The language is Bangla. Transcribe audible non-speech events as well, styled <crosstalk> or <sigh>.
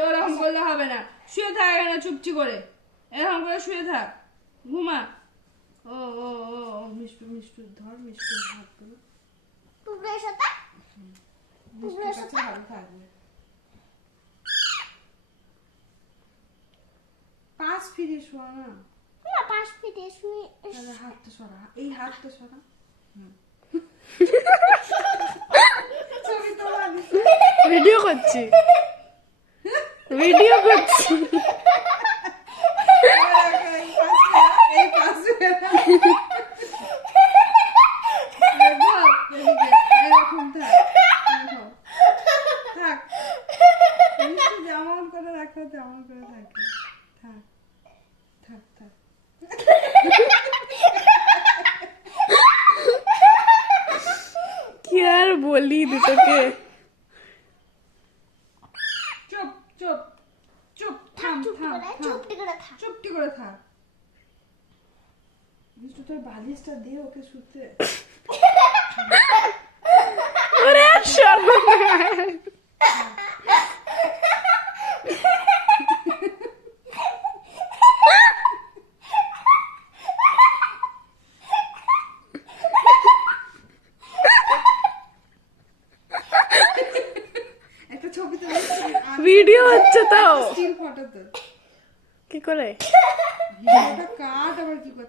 ওরকম করলে হবে না। শুয়ে থাক এখানে চুপচি করে। এরকম করে শুয়ে থাক। ঘুমা। ও ও ও মিষ্টু মিষ্টু ধর মিষ্টু টুকরোর সাথে কাছে ভালো থাকবে। পাশ ফিরে শোয়া না। না পাশ ফিরে শুয়ে হাতটা সরা। এই হাতটা সরা। <laughs> ভিডিও করছি। ভিডিও করছি। যেমন করে রাখো তেমন করে থাকে থাক থাক থাক কি আর বলি দুটোকে চুপ চুপ চুপ থাম চুপটি থাম করে থাম। চুপটি করে থাক চুপটি করে থাক মিষ্টু তোর বালিশটা দিয়ে ওকে শুতে। ভিডিও হচ্ছে তাও। স্টিল ফটো তো। কি করে? <laughs> ওটা কাট আবার কি করে?